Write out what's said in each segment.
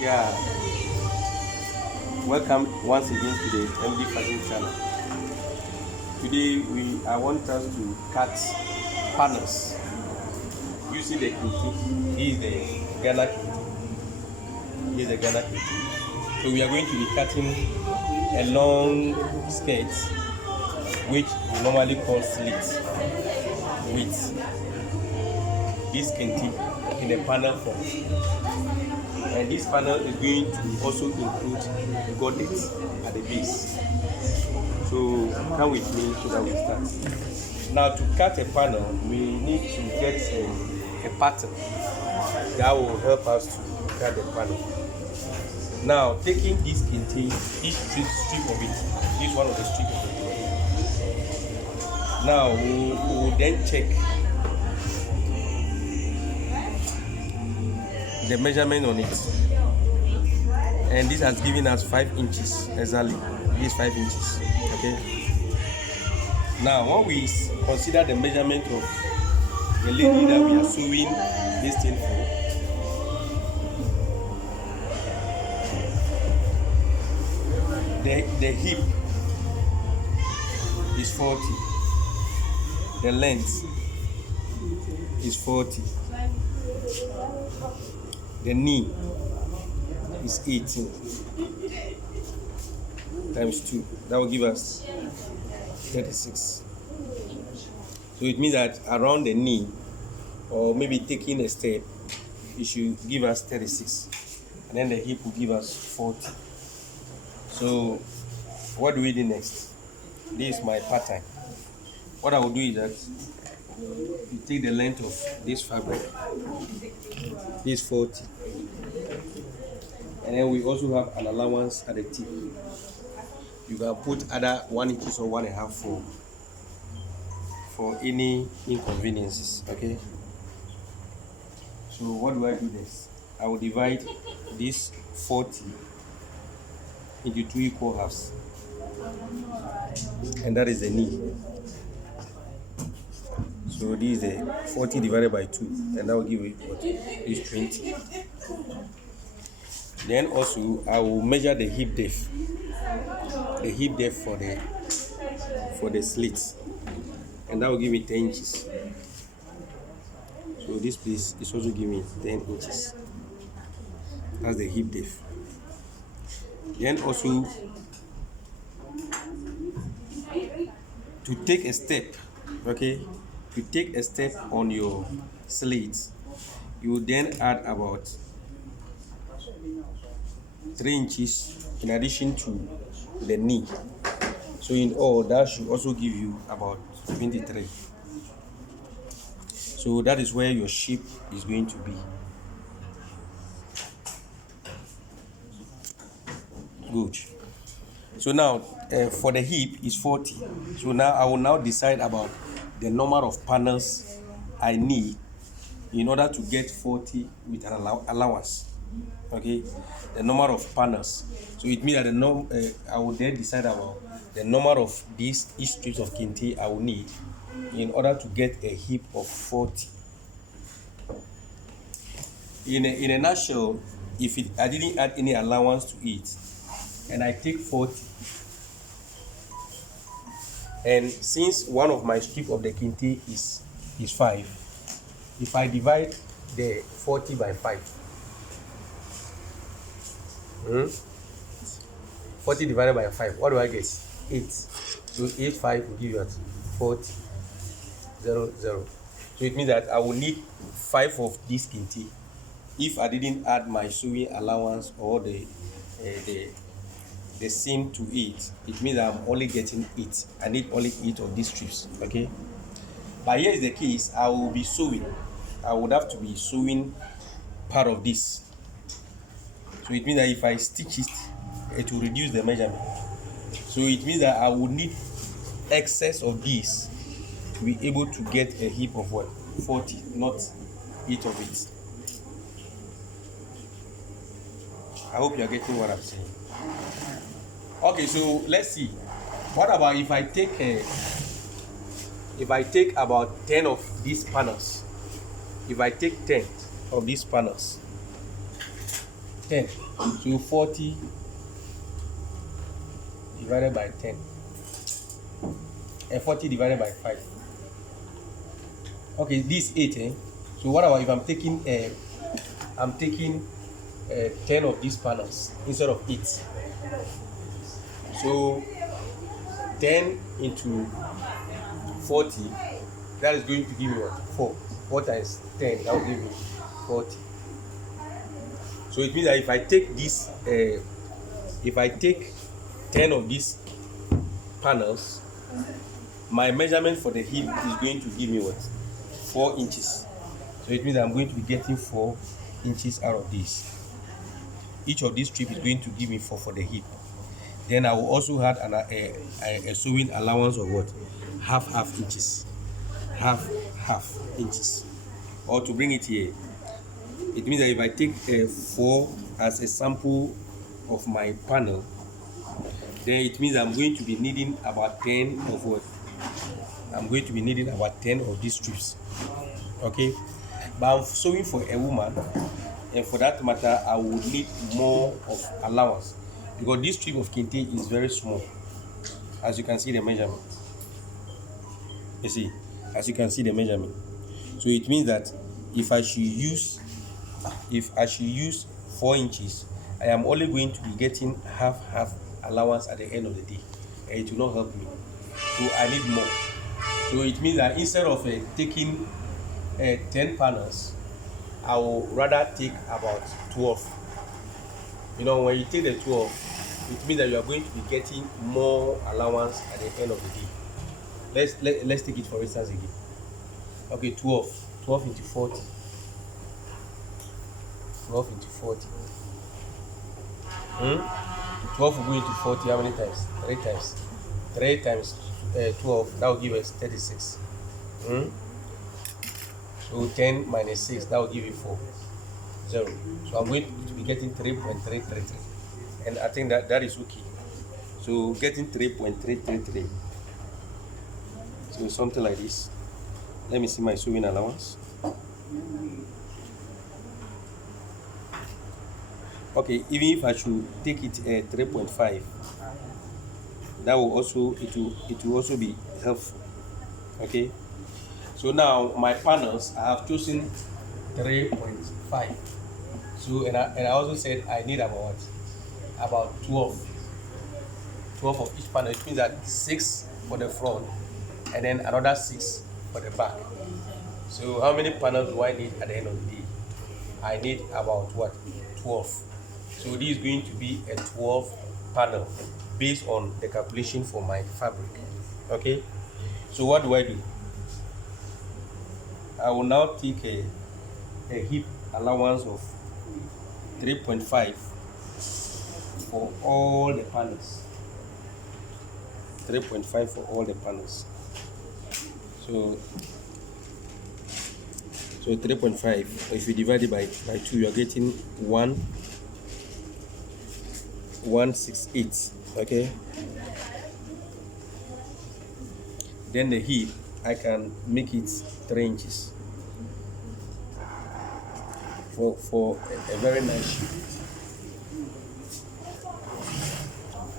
Yeah, welcome once again to the MD Fashion channel. Today I want us to cut panels using the Kente. This is the Ghana Kente. This is the Ghana Kente. So we are going to be cutting a long skirt, which we normally call slit, with this Kente in a panel form. And this panel is going to also include godets at the base. So come with me so that we start. Now to cut a panel, we need to get a pattern that will help us to cut the panel. Now taking this Kente, each strip of it, this one of the strip of it. Now we will then check the measurement on it, and this has given us 5 inches exactly. This 5 inches. Okay. Now when we consider the measurement of the lady that we are sewing this thing for, the hip is 40, the length is 40, the knee is 18 times 2. That will give us 36. So it means that around the knee, or maybe taking a step, it should give us 36, and then the hip will give us 40. So what do we do next? This is my pattern. What I will do is that you take the length of this fabric, this 40, and then we also have an allowance at the tip. You can put other 1 inch or 1.5 for any inconveniences. Okay. So what do I do next? I will divide this 40 into 2 equal halves, and that is the knee. So this is the 40 divided by 2, and that will give it what is 20. Then also I will measure the hip depth. The hip depth for the slit, and that will give me 10 inches. So this piece is also giving me 10 inches. That's the hip depth. Then also to take a step, okay, to take a step on your slit, you will then add about 3 inches in addition to the knee. So in all, that should also give you about 23. So that is where your shape is going to be. Good. So now for the hip is 40. So now I will now decide about the number of panels I need in order to get 40 with an allowance. Okay, the number of panels. So it means that I will then decide about the number of these each strips of Kente I will need in order to get a hip of 40. In a nutshell, if I didn't add any allowance to it, and I take 40, and since one of my strip of the Kente is 5, if I divide the 40 by 5, 40 divided by 5, what do I get? 8. So 8 5 will give you at 40 0 0. So it means that I will need 5 of this Kente if I didn't add my sewing allowance or the seam to it. It means that I'm only getting 8. I need only 8 of these strips. Okay, but here is the case. I will be sewing. I would have to be sewing part of this. So it means that if I stitch it, it will reduce the measurement. So it means that I will need excess of this to be able to get a hip of what? 40, not 8 of it. I hope you are getting what I'm saying. Okay, so let's see. What about if I take about 10 of these panels? If I take 10 of these panels, 10. So 40 divided by 10. And 40 divided by 5. Okay, this 8. So what about if I'm taking 10 of these panels instead of 8? So 10 into 40, that is going to give me what? 4. 4 times 10, that will give me 40. So it means that if I take this, if I take 10 of these panels, my measurement for the hip is going to give me what? 4 inches. So it means I'm going to be getting 4 inches out of this. Each of these strips is going to give me 4 for the hip. Then I will also add a sewing allowance of what? Half inches. Half inches. Or to bring it here, it means that if I take 4 as a sample of my panel, then it means I'm going to be needing about 10 of what? I'm going to be needing about 10 of these strips. Okay? But I'm sewing for a woman, and for that matter, I would need more of allowance because this strip of kente is very small. As you can see the measurement. You see, as you can see the measurement. So it means that if I should use 4 inches, I am only going to be getting half allowance at the end of the day, and it will not help me. So I need more. So it means that instead of taking 10 panels, I will rather take about 12. You know, when you take the 12, it means that you are going to be getting more allowance at the end of the day. Let's take it for instance again. Okay, 12 into 40. 12 into 40. 12 will go into 40 how many times? 3 times. 3 times 12, that will give us 36. So 10 minus 6, that will give you 4. 0. So I'm going to be getting 3.333. And I think that is okay. So getting 3.333. So something like this. Let me see my sewing allowance. Okay, even if I should take it 3.5, that will also it will also be helpful. Okay, so now my panels, I have chosen 3.5. So and I also said I need about 12 of each panel. It means that 6 for the front and then another 6 for the back. So how many panels do I need at the end of the day? I need about what? 12. So this is going to be a 12 panel based on the calculation for my fabric. Okay, so what do? I will now take a hip allowance of 3.5 for all the panels. 3.5 for all the panels. So 3.5, if you divide it by 2, you are getting 168. Okay, then the hip, I can make it 3 inches for a very nice shape.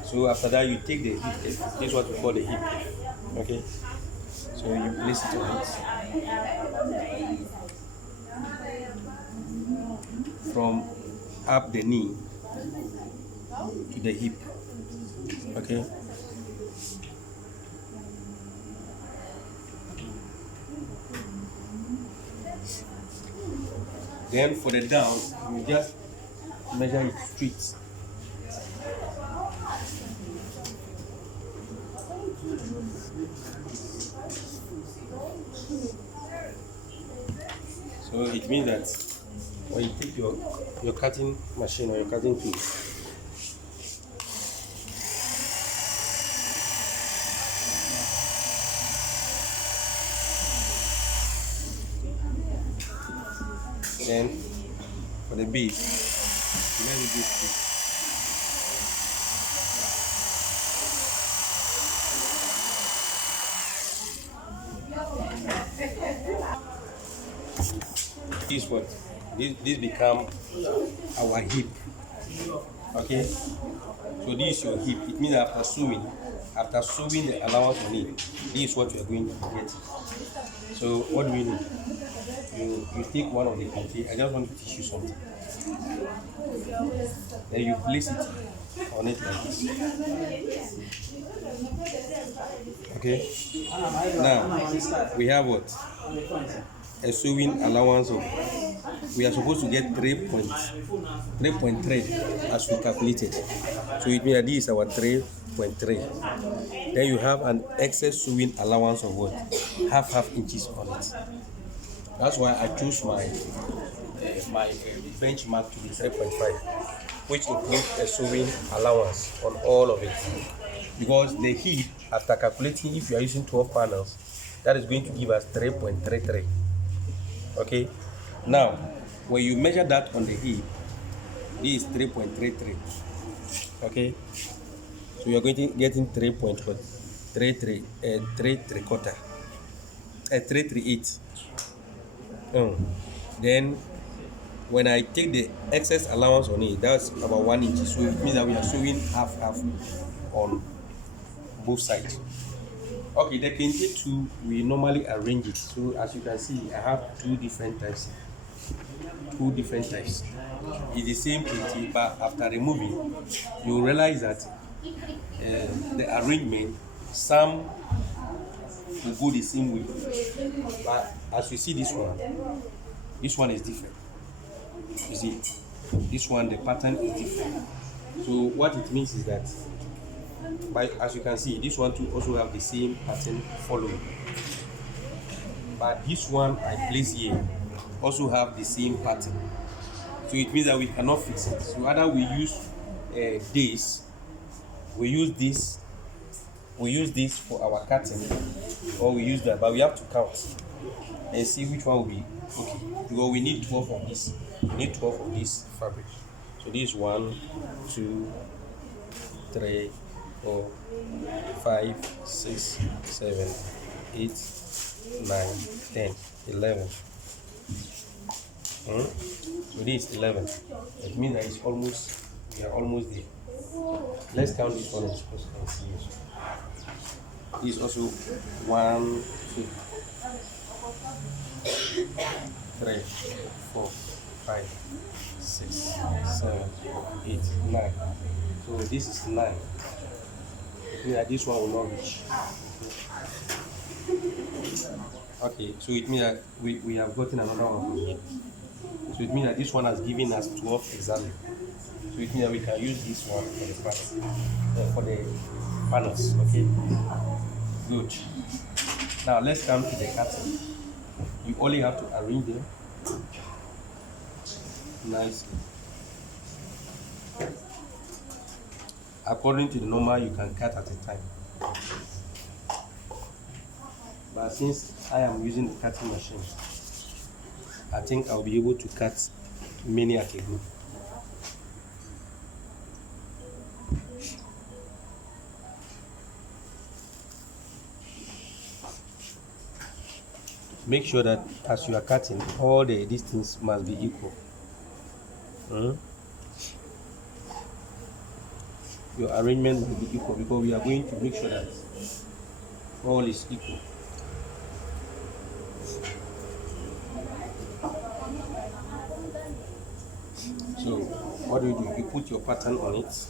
So after that, you take the hip. This is what we call the hip. Okay, so you place it on it from up the knee to the hip. Okay, then for the down, you just measure it straight. So it means that when you take your cutting machine or your cutting tool, then for the bead, you let it go straight. This what? This become our hip. Okay, so this is your hip. It means after sewing the allowance on it, this is what you are going to get. So what do we need? You take one of the Kente. I just want to teach you something. Then you place it on it like this. Okay. Now we have what? A sewing allowance of. We are supposed to get 3.3 as we calculated. So it means that this is our 3.3. Then you have an excess sewing allowance of what? Half inches on it. That's why I choose my benchmark to be 3.5, which includes a sewing allowance on all of it. Because the heat, after calculating, if you are using 12 panels, that is going to give us 3.33. Okay. Now, when you measure that on the hip, this is 3.33. Okay. So you are going to getting 3.33 and 3.38. Then when I take the excess allowance on it, that's about 1 inch. So it means that we are sewing half on both sides. Okay, the Kente too, we normally arrange it. So as you can see, I have two different types. It's the same Kente, but after removing, you realize that the arrangement, some will go the same way. But as you see this one is different. You see, this one, the pattern is different. So what it means is that, as you can see, this one too also have the same pattern following. But this one I place here also have the same pattern. So it means that we cannot fix it. So either we use we use this for our cutting, or we use that, but we have to count and see which one will be okay. Because we need 12 of this. We need 12 of this fabric. So this is 1, 2, 3, 4, 5, 6, 7, 8, 9, 10, 11. So this is 11. It means that we are almost there. Let's count this one and see. This is also 1, 2, 3, 4, 5, 6, 7, 8, 9. So this is 9. It means that this one will not reach. Okay, so it means that we have gotten another one from here. So it means that this one has given us 12 exactly. So it means that we can use this one for the for the panels. Okay, good. Now let's come to the cutting. You only have to arrange them nicely. According to the normal, you can cut at a time. But since I am using the cutting machine, I think I'll be able to cut many at a go. Make sure that as you are cutting, all the distance must be equal. Your arrangement will be equal, because we are going to make sure that all is equal. So what do? You put your pattern on it.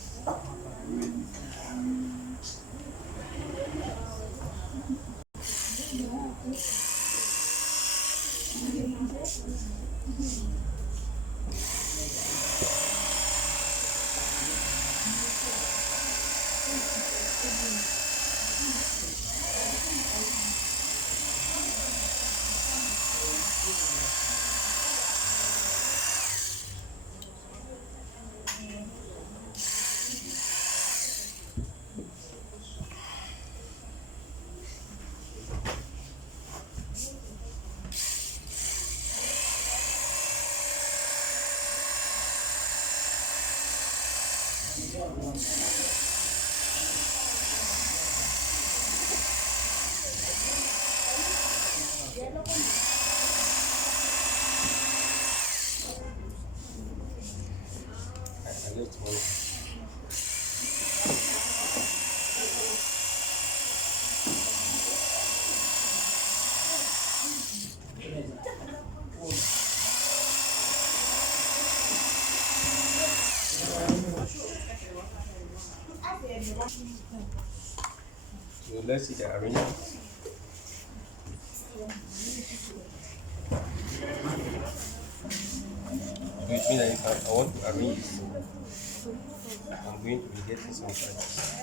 select one. So let's see the arrangement. So it means that if I want to arrange this, I'm going to be getting some patches.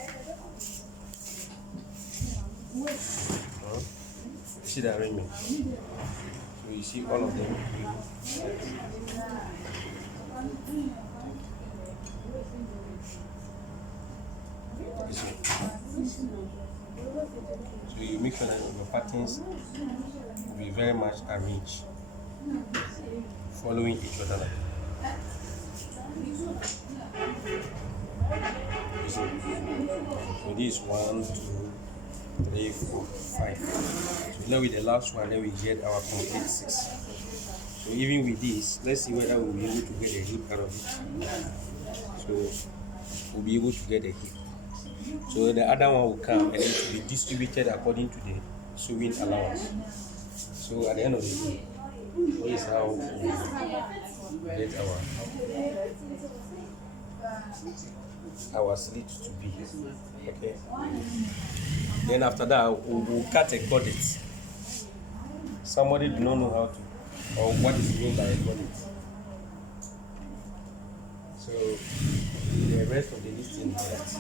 You see the arrangement? So you see all of them. You see? So you make sure that your patterns will be very much arranged, following each other. You see? So this is 1, 2, 3, 4, 5. So now with the last one, then we get our complete 6. So even with this, let's see whether we'll be able to get a hip out of it. So we'll be able to get a hip. So the other one will come and it will be distributed according to the sewing allowance. So at the end of the day, this is how we get our slit to be. Okay. Then after that, we'll cut a gordit. Somebody do not know how to, or what is meant by a gordit. So the rest of the listing is